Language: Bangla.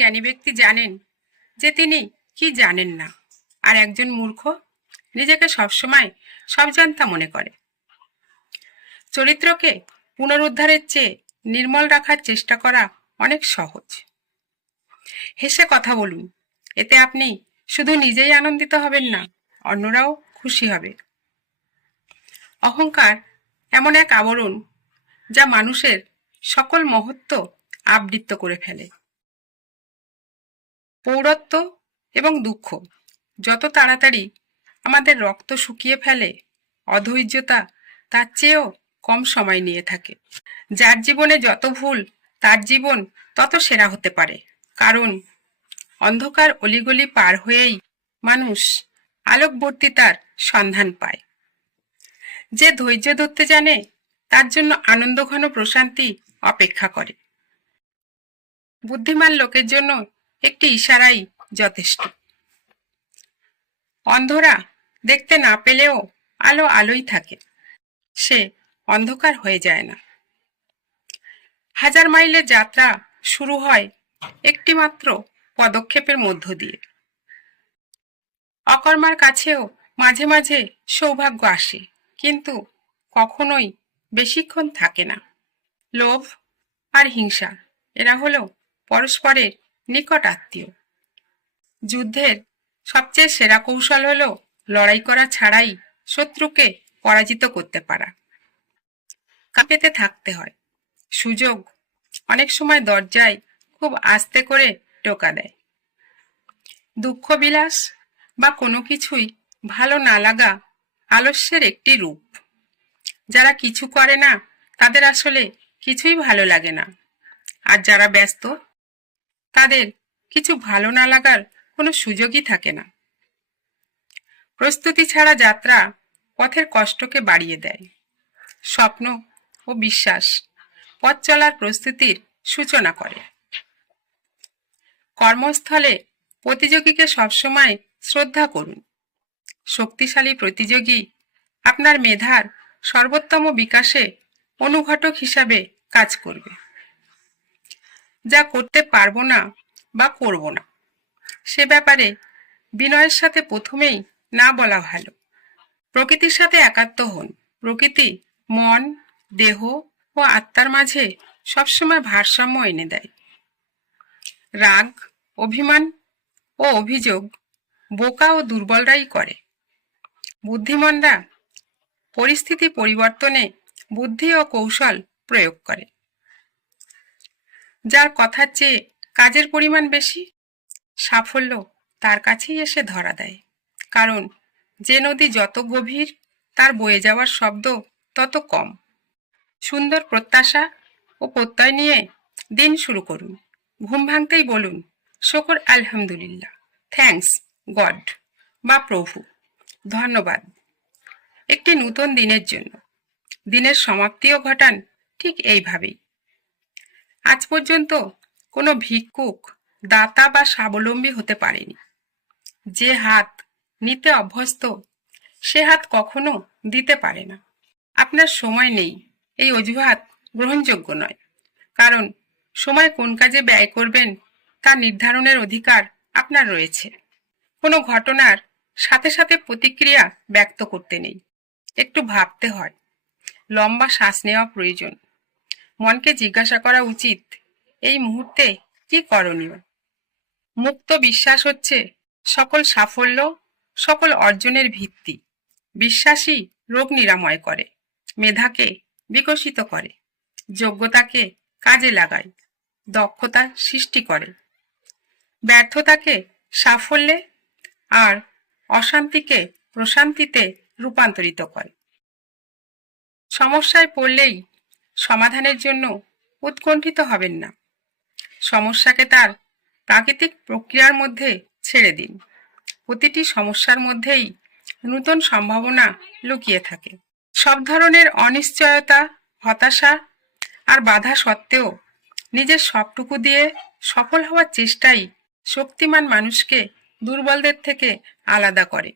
জ্ঞানী ব্যক্তি জানেন যে তিনি কি জানেন না, আর একজন মূর্খ নিজেকে সবসময় সব জানতা মনে করে। চরিত্রকে পুনরুদ্ধারের চেয়ে নির্মল রাখার চেষ্টা করা অনেক সহজ। হেসে কথা বলুন, এতে আপনি শুধু নিজেই আনন্দিত হবেন না, অন্যরাও খুশি হবে। অহংকার এমন এক আবরণ যা মানুষের সকল মহত্ব আবৃত্ত করে ফেলে। পৌরত্ব এবং দুঃখ যত তাড়াতাড়ি আমাদের রক্ত শুকিয়ে ফেলে, অধৈর্যতা তার চেয়েও কম সময় নিয়ে থাকে। যার জীবনে যত ভুল, তার জীবন তত সেরা হতে পারে, কারণ অন্ধকার অলিগলি পার হয়েই মানুষ আলোকবর্তিতার সন্ধান পায়। যে ধৈর্য ধরতে জানে তার জন্য আনন্দঘন প্রশান্তি অপেক্ষা করে। বুদ্ধিমান লোকের জন্য একটি ইশারাই যথেষ্ট। অন্ধরা দেখতে না পেলেও আলো আলোই থাকে, সে অন্ধকার হয়ে যায় না। 1000 মাইলের যাত্রা শুরু হয় একটি মাত্র পদক্ষেপের মধ্য দিয়ে। অকর্মার কাছেও মাঝে মাঝে সৌভাগ্য আসে, কিন্তু কখনোই বেশিক্ষণ থাকে না। লোভ আর হিংসা, এরা হলো পরস্পরের নিকট আত্মীয়। যুদ্ধের সবচেয়ে সেরা কৌশল হলো লড়াই করা ছাড়াই শত্রুকে পরাজিত করতে পারা। কাঁপেতে থাকতে হয়। সুযোগ অনেক সময় দরজায় খুব আস্তে করে টোকা দেয়। দুঃখ বিলাস বা কোনো কিছুই ভালো না লাগা আলস্যের একটি রূপ। যারা কিছু করে না তাদের আসলে কিছুই ভালো লাগে না, আর যারা ব্যস্ত তাদের কিছু ভালো না লাগার কোনো সুযোগই থাকে না। প্রস্তুতি ছাড়া যাত্রা পথের কষ্টকে বাড়িয়ে দেয়। স্বপ্ন ও বিশ্বাস পথ চলার প্রস্তুতির সূচনা করে। কর্মস্থলে প্রতিযোগীকে সবসময় শ্রদ্ধা করুন। শক্তিশালী প্রতিযোগী আপনার মেধার সর্বোত্তম বিকাশে অনুঘটক হিসাবে কাজ করবে। যা করতে পারবো না বা করব না, সে ব্যাপারে বিনয়ের সাথে প্রথমেই না বলা ভালো। প্রকৃতির সাথে একাত্ম হন। প্রকৃতি মন, দেহ ও আত্মার মাঝে সবসময় ভারসাম্য এনে দেয়। রাগ, অভিমান ও অভিযোগ বোকা ও দুর্বলরাই করে। বুদ্ধিমানরা পরিস্থিতি পরিবর্তনে বুদ্ধি ও কৌশল প্রয়োগ করে। যার কথার চেয়ে কাজের পরিমাণ বেশি, সাফল্য তার কাছেই এসে ধরা দেয়। কারণ যে নদী যত গভীর, তার বয়ে যাওয়ার শব্দ তত কম। সুন্দর প্রত্যাশা ও প্রত্যয় নিয়ে দিন শুরু করুন। ঘুম ভাঙতেই বলুন, শকর আলহামদুলিল্লাহ, থ্যাঙ্কস গড বা প্রভু, ধন্যবাদ একটি নতুন দিনের জন্য। দিনের সমাপ্তিও ঘটান ঠিক এইভাবেই। আজ পর্যন্ত কোনো ভিক্ষুক, দাতা বা স্বাবলম্বী হতে পারেনি। যে হাত নিতে অভ্যস্ত, সে হাত কখনো দিতে পারে না। আপনার সময় নেই, এই অজুহাত গ্রহণযোগ্য নয়, কারণ সময় কোন কাজে ব্যয় করবেন তা নির্ধারণের অধিকার আপনার রয়েছে। কোনো ঘটনার সাথে সাথে প্রতিক্রিয়া ব্যক্ত করতে নেই, একটু ভাবতে হয়। লম্বা শ্বাস নেওয়া প্রয়োজন। মনকে জিজ্ঞাসা করা উচিত, এই মুহূর্তে কি করণীয়। মুক্ত বিশ্বাস হচ্ছে সকল সাফল্য, সকল অর্জনের ভিত্তি। বিশ্বাসী রোগ নিরাময় করে, মেধাকে বিকশিত করে, যোগ্যতাকে কাজে লাগায়, দক্ষতা সৃষ্টি করে, ব্যর্থতাকে সাফল্যে আর অশান্তিকে প্রশান্তিতে রূপান্তরিত করে। সমস্যায় পড়লেই সমাধানের জন্য উৎকণ্ঠিত হবেন না। সমস্যাকে তার প্রাকৃতিক প্রক্রিয়ার মধ্যে ছেড়ে দিন। প্রতিটি সমস্যার মধ্যেই নতুন সম্ভাবনা লুকিয়ে থাকে। সব ধরনের অনিশ্চয়তা, হতাশা আর বাধা সত্ত্বেও নিজের সবটুকু দিয়ে সফল হওয়ার চেষ্টাই শক্তিমান মানুষকে দুর্বলদের থেকে আলাদা করে।